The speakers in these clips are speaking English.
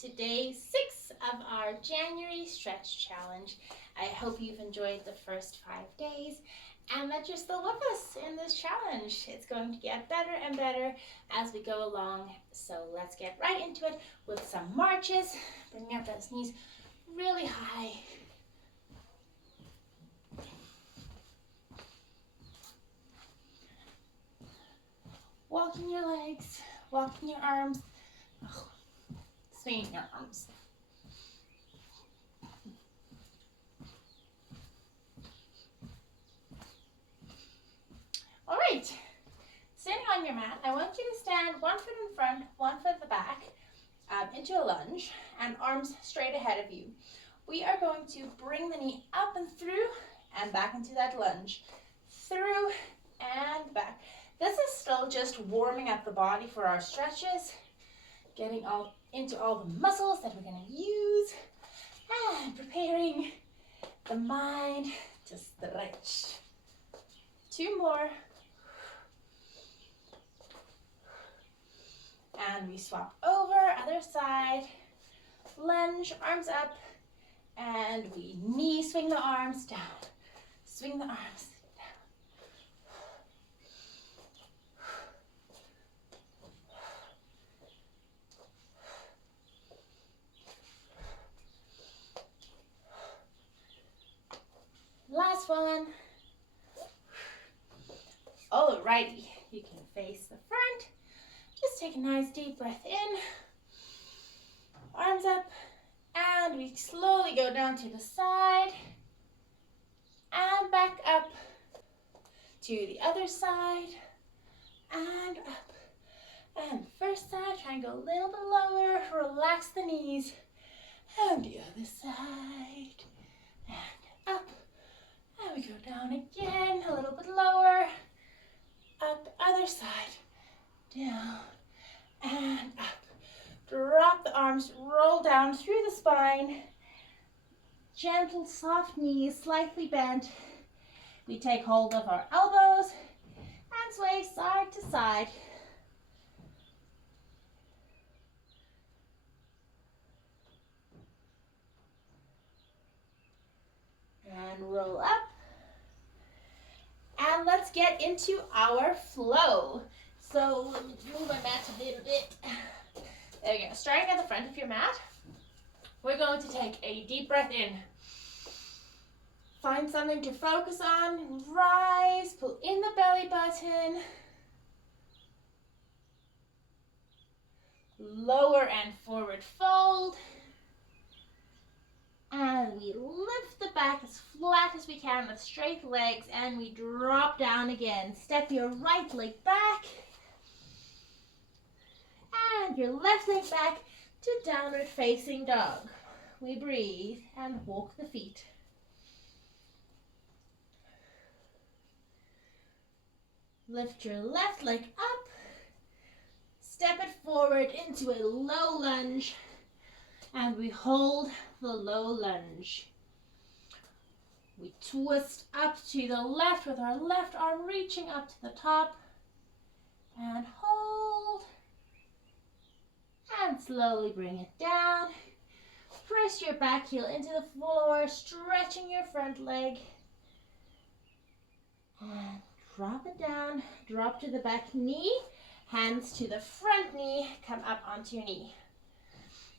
to day 6 of our January stretch challenge. I hope you've enjoyed the first 5 days and that you're still with us in this challenge. It's going to get better and better as we go along. So let's get right into it with some marches. Bring up those knees really high. Walking your legs, walking your arms, swinging your arms. All right, standing on your mat, I want you to stand 1 foot in front, 1 foot at the back, into a lunge, and arms straight ahead of you. We are going to bring the knee up and through, and back into that lunge. Through and back. This is still just warming up the body for our stretches, getting into all the muscles that we're going to use, and preparing the mind to stretch. 2 more. And we swap over, other side, lunge, arms up, and we knee swing the arms down. Swing the arms down. Last one. Alrighty, you can face the front. Just take a nice deep breath in. Arms up, and we slowly go down to the side and back up to the other side and up. And first side, try and go a little bit lower. Relax the knees. And the other side and up. And we go down again, a little bit lower. Up, other side, down and up. Drop the arms, roll down through the spine. Gentle, soft knees, slightly bent. We take hold of our elbows and sway side to side. And roll up. And let's get into our flow. So let me move my mat a little bit. There we go. Starting at the front of your mat, we're going to take a deep breath in. Find something to focus on. Rise, pull in the belly button. Lower and forward fold. And we lift the back as flat as we can with straight legs, and we drop down again. Step your right leg back and your left leg back to downward facing dog. We breathe and walk the feet. Lift your left leg up. Step it forward into a low lunge, and we hold the low lunge. We twist up to the left with our left arm reaching up to the top, and hold, and slowly bring it down. Press your back heel into the floor, stretching your front leg, and drop it down. Drop to the back knee, hands to the front knee, come up onto your knee.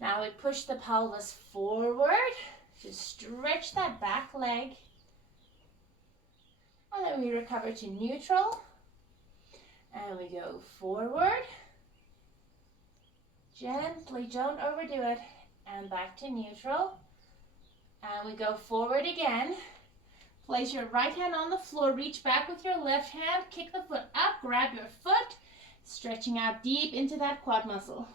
Now we push the pelvis forward to stretch that back leg. And then we recover to neutral. And we go forward. Gently, don't overdo it. And back to neutral. And we go forward again. Place your right hand on the floor. Reach back with your left hand. Kick the foot up. Grab your foot. Stretching out deep into that quad muscle.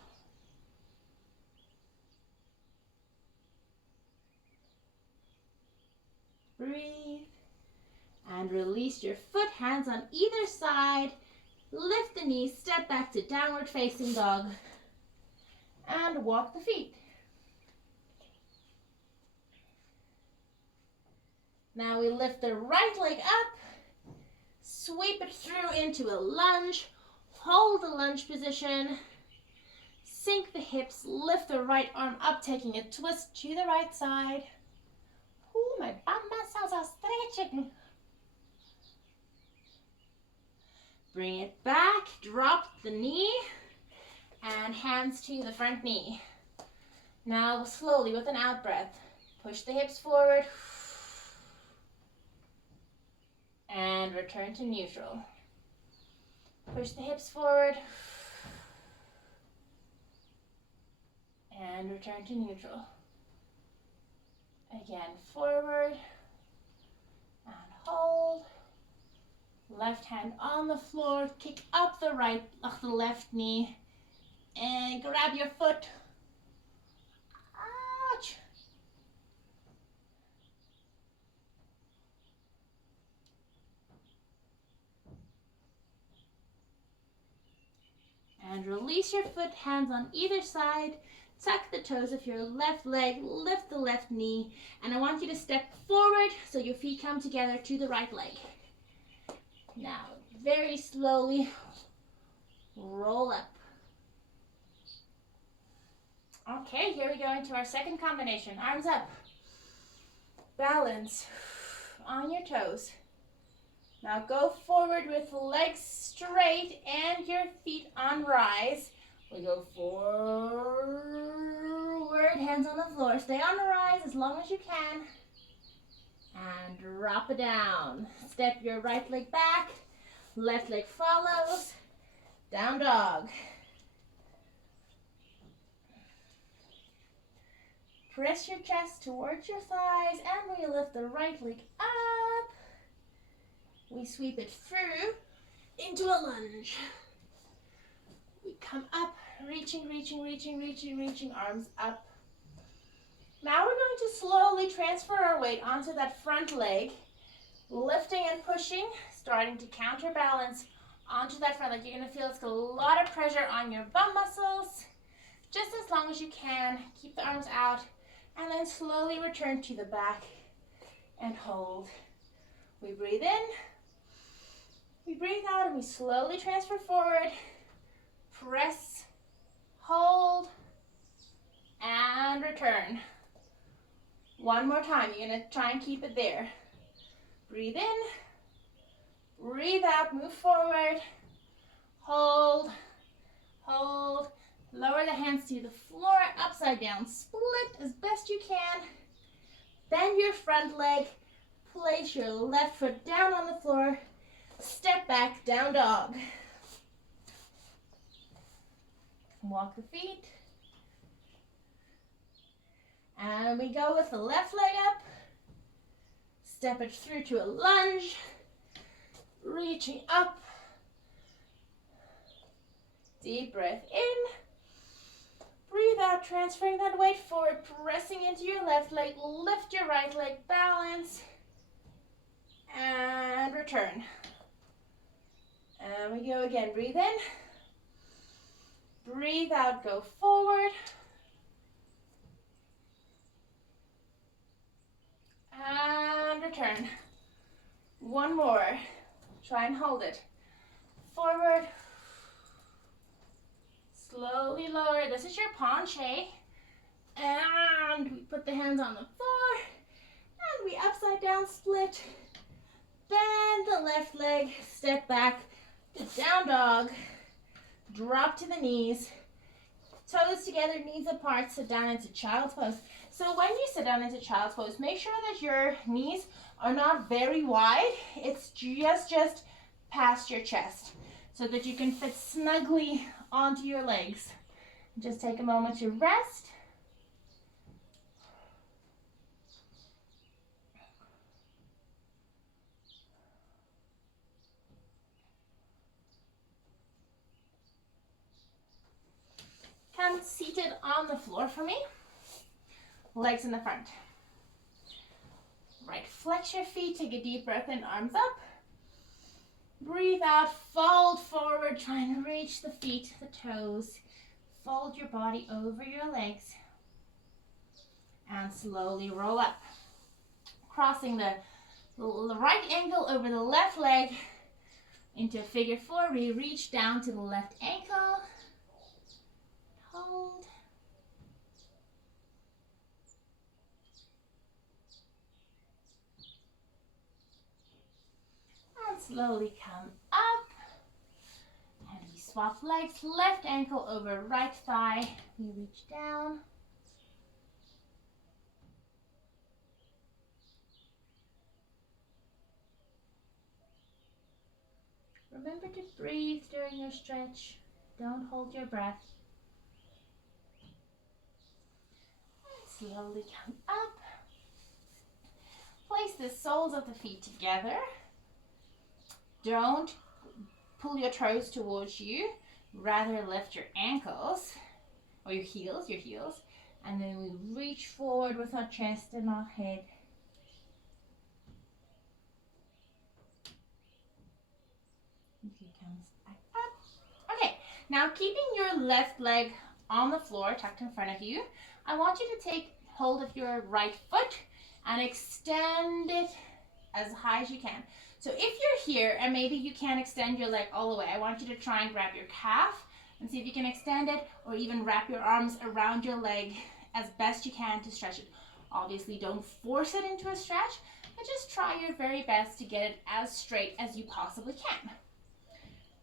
Breathe and release your foot, hands on either side. Lift the knees, step back to downward facing dog, and walk the feet. Now we lift the right leg up, sweep it through into a lunge, hold the lunge position, Sink the hips, lift the right arm up, taking a twist to the right side. Ooh, my bum muscles are stretching. Bring it back, drop the knee, and hands to the front knee. Now slowly with an out breath, push the hips forward, and return to neutral. Push the hips forward, and return to neutral. Again, forward, and hold. Left hand on the floor, kick up the left knee, and grab your foot. Ouch! And release your foot, hands on either side. Tuck the toes of your left leg, lift the left knee, and I want you to step forward so your feet come together to the right leg. Now, very slowly, roll up. Okay, here we go into our second combination. Arms up. Balance on your toes. Now go forward with legs straight and your feet on rise. We go forward, hands on the floor. Stay on the rise as long as you can. And drop it down. Step your right leg back. Left leg follows. Down dog. Press your chest towards your thighs and we lift the right leg up. We sweep it through into a lunge. We come up, reaching, arms up. Now we're going to slowly transfer our weight onto that front leg, lifting and pushing, starting to counterbalance onto that front leg. You're going to feel it's got a lot of pressure on your bum muscles. Just as long as you can, keep the arms out, and then slowly return to the back and hold. We breathe in, we breathe out, and we slowly transfer forward. Press, hold, and return. One more time. You're going to try and keep it there. Breathe in, breathe out, move forward, hold, hold. Lower the hands to the floor, upside down split as best you can. Bend your front leg, place your left foot down on the floor, step back, down dog. Walk the feet. And we go with the left leg up. Step it through to a lunge. Reaching up. Deep breath in. Breathe out, transferring that weight forward, pressing into your left leg. Lift your right leg, balance. And return. And we go again. Breathe in. Breathe out, go forward. And return. One more. Try and hold it. Forward. Slowly lower. This is your penché. And we put the hands on the floor. And we upside down split. Bend the left leg. Step back to down dog. Drop to the knees. Toes together, knees apart. Sit down into child's pose. So when you sit down into child's pose, make sure that your knees are not very wide. It's just past your chest so that you can fit snugly onto your legs. Just take a moment to rest. Come seated on the floor for me. Legs in the front. Right, flex your feet, take a deep breath in, arms up. Breathe out, fold forward, trying to reach the feet, the toes. Fold your body over your legs. And slowly roll up. Crossing the right ankle over the left leg into figure four. We reach down to the left ankle. Hold. slowly come up. And we swap legs, left ankle over right thigh. We reach down. Remember to breathe during your stretch. Don't hold your breath. And slowly come up. Place the soles of the feet together. Don't pull your toes towards you. Rather lift your ankles or your heels, and then we reach forward with our chest and our head. Okay, comes back up. Okay, now keeping your left leg on the floor, tucked in front of you, I want you to take hold of your right foot and extend it as high as you can. So if you're here and maybe you can't extend your leg all the way, I want you to try and grab your calf and see if you can extend it, or even wrap your arms around your leg as best you can to stretch it. Obviously, don't force it into a stretch, but just try your very best to get it as straight as you possibly can.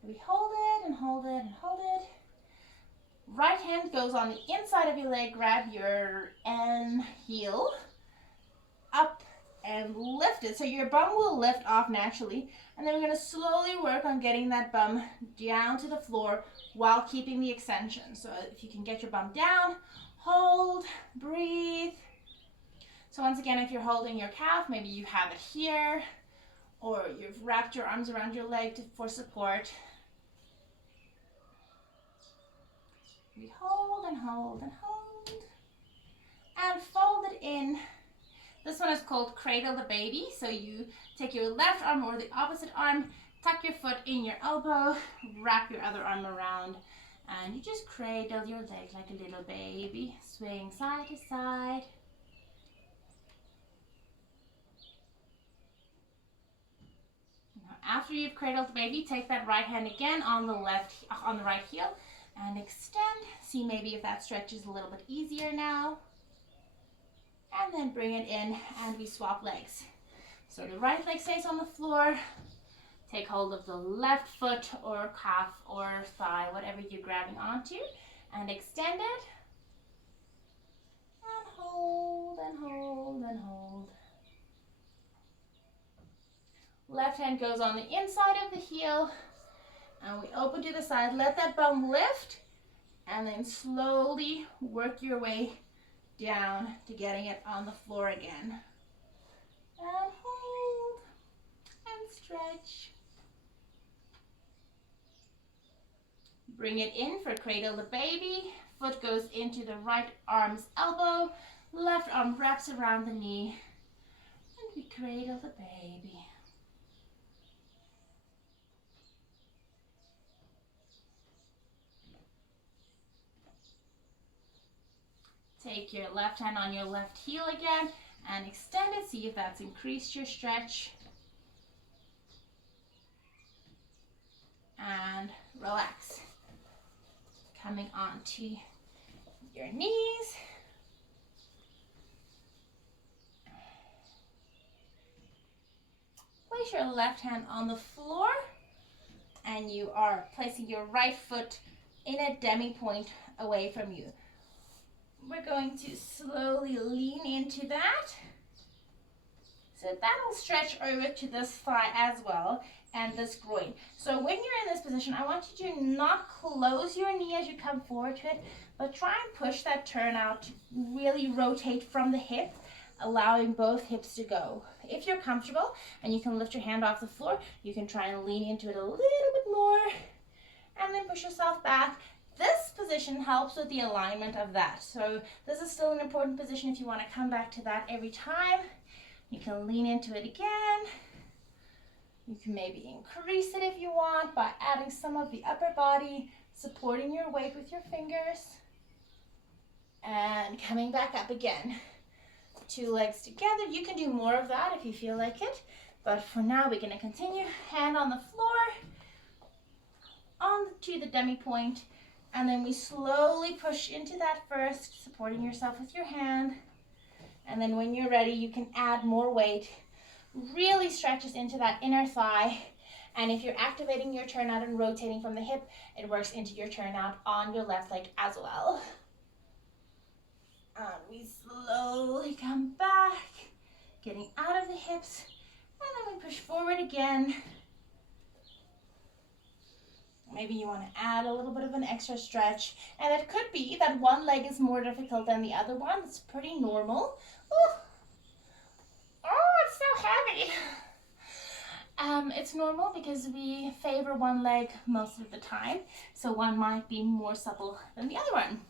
We hold it and hold it and hold it. Right hand goes on the inside of your leg. Grab your heel up and lift it. So your bum will lift off naturally. And then we're going to slowly work on getting that bum down to the floor while keeping the extension. So if you can get your bum down, hold, breathe. So once again, if you're holding your calf, maybe you have it here, or you've wrapped your arms around your leg for support. We hold and hold and hold. And fold it in. This one is called Cradle the Baby. So you take your left arm or the opposite arm, tuck your foot in your elbow, wrap your other arm around, and you just cradle your leg like a little baby, swaying side to side. Now, after you've cradled the baby, take that right hand again on the right heel and extend. See maybe if that stretch is a little bit easier now. And then bring it in and we swap legs. So the right leg stays on the floor. Take hold of the left foot or calf or thigh, whatever you're grabbing onto, and extend it. And hold and hold and hold. Left hand goes on the inside of the heel and we open to the side. Let that bum lift and then slowly work your way down to getting it on the floor again. And hold and stretch. Bring it in for Cradle the Baby. Foot goes into the right arm's elbow. Left arm wraps around the knee. And we cradle the baby. Take your left hand on your left heel again and extend it. See if that's increased your stretch. And relax. Coming onto your knees. Place your left hand on the floor and you are placing your right foot in a demi-point away from you. We're going to slowly lean into that. So that'll stretch over to this thigh as well and this groin. So when you're in this position, I want you to not close your knee as you come forward to it, but try and push that turn out to really rotate from the hip, allowing both hips to go. If you're comfortable and you can lift your hand off the floor, you can try and lean into it a little bit more and then push yourself back. This position helps with the alignment of that. So this is still an important position if you want to come back to that every time. You can lean into it again. You can maybe increase it if you want by adding some of the upper body, supporting your weight with your fingers, and coming back up again. 2 legs together. You can do more of that if you feel like it, but for now we're going to continue. Hand on the floor, on to the demi-point, and then we slowly push into that first, supporting yourself with your hand. And then when you're ready, you can add more weight. Really stretches into that inner thigh And if you're activating your turnout and rotating from the hip, it works into your turnout on your left leg as well. And we slowly come back, getting out of the hips, and then we push forward again. Maybe you want to add a little bit of an extra stretch, and it could be that one leg is more difficult than the other one. It's pretty normal. Ooh. Oh, it's so heavy. It's normal because we favor one leg most of the time, so one might be more supple than the other one.